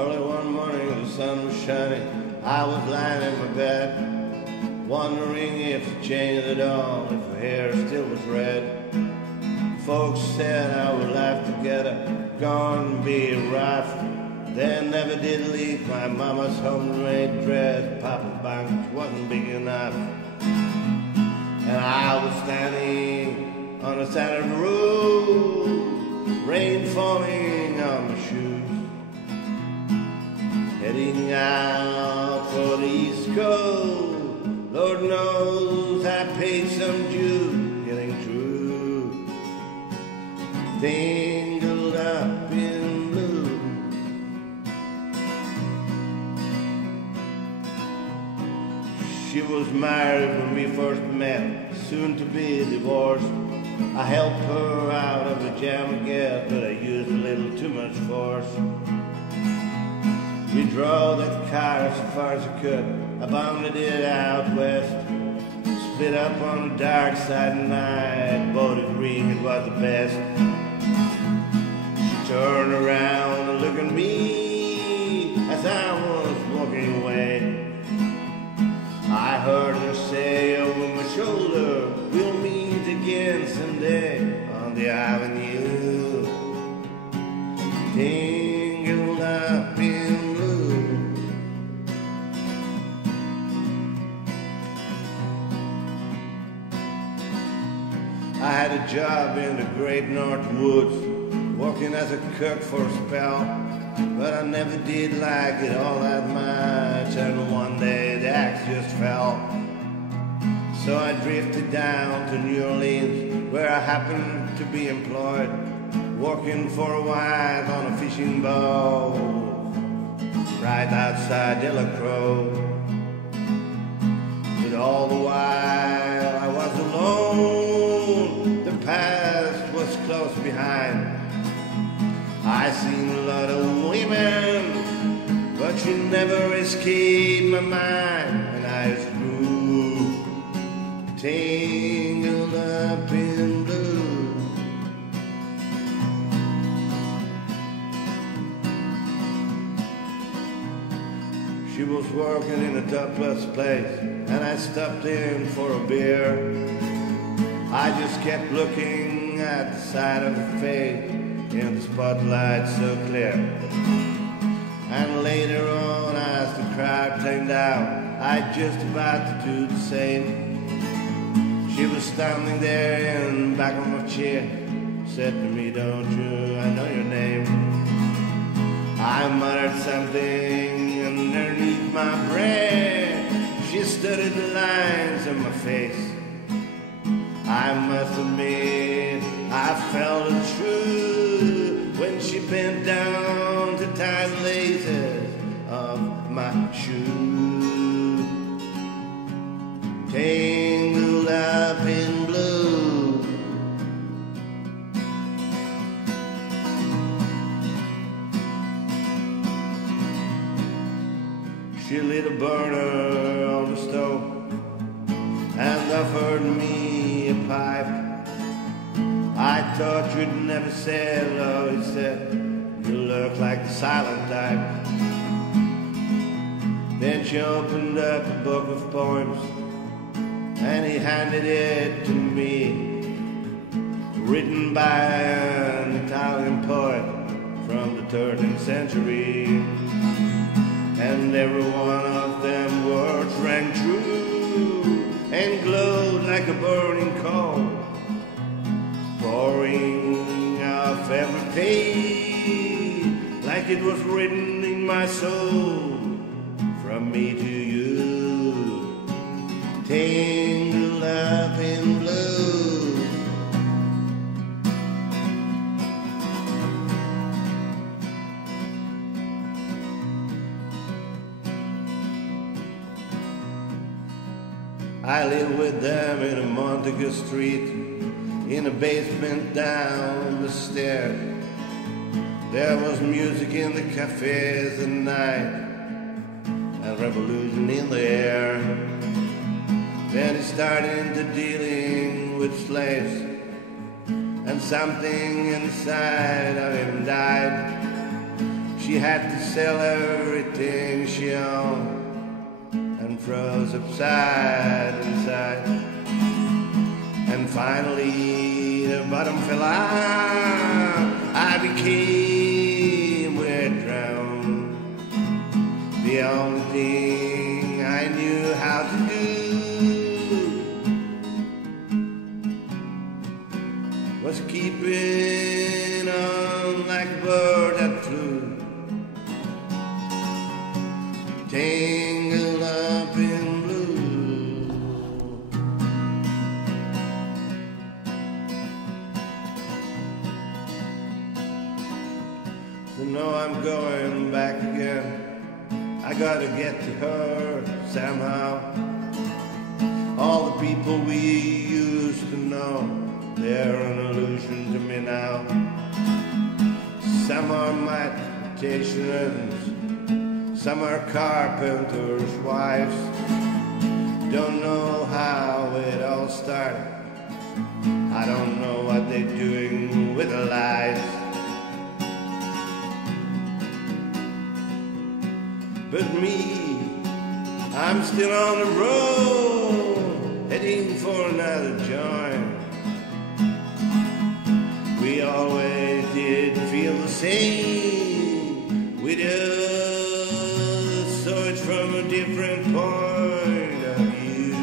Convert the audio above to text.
Early one morning, the sun was shining. I was lying in my bed, wondering if the change of the dawn, if her hair still was red. Folks said I would laugh together, gonna be rough. They never did leave my mama's homemade dress. Papa's bank wasn't big enough. And I was standing on the side of the road, rain falling on my shoes, heading out for the East Coast. Lord knows I paid some dues getting through. Tangled up in blue. She was married when we first met, soon to be divorced. I helped her out of the jam again, but I used a little too much force. We drove that car as far as I could. I bounded it out west, split up on the dark side of the night. Boated green, it was the best. She turned around and looked at me as I was walking away. I heard her say over my shoulder, we'll meet again someday on the avenue. Tangled up in blue. I had a job in the great North Woods, working as a cook for a spell, but I never did like it all that much, and one day the axe just fell. So I drifted down to New Orleans, where I happened to be employed, working for a while on a fishing boat right outside Delacroix. But all the while I was alone, the past was close behind. I seen a lot of women, but you never escaped my mind. And I was blue, tangled up in blue. She was working in a topless place, and I stopped in for a beer. I just kept looking at the side of her face in the spotlight so clear. And later on, as the crowd turned out, I just about to do the same. She was standing there in the back of my chair, said to me, don't you, I know your name. I muttered something underneath my breath. She studied the lines on my face. I must admit, I felt it true when she bent down to tie the laces of my shoe. Tangled up in blue. She lit a burner on the stove and offered me a pipe. I thought you'd never say hello, he said, you look like the silent type. Then she opened up a book of poems, and he handed it to me, written by an Italian poet from the 13th century. And every one of them words rang true and glowed like a burning coal, pouring off every page like it was written in my soul, from me to you, tangled up in blue. I lived with them in a Montague Street, in a basement down the stair. There was music in the cafes at night, and revolution in the air. Then he started into dealing with slaves, and something inside of him died. She She had to sell everything she owned and froze upside inside. And finally the bottom fell out. I became wet drowned. The only thing I knew how to do was keeping on like a bird that flew, tangled up in blue. So now I'm going back again. I gotta get to her somehow. All the people we used to know, they're an illusion to me now. Some are mathematicians, some are carpenters' wives. Don't know how it all started. I don't know what they're doing with their lives. But me, I'm still on the road, heading for another joint. We always did feel the same. We just saw it from a different point of view.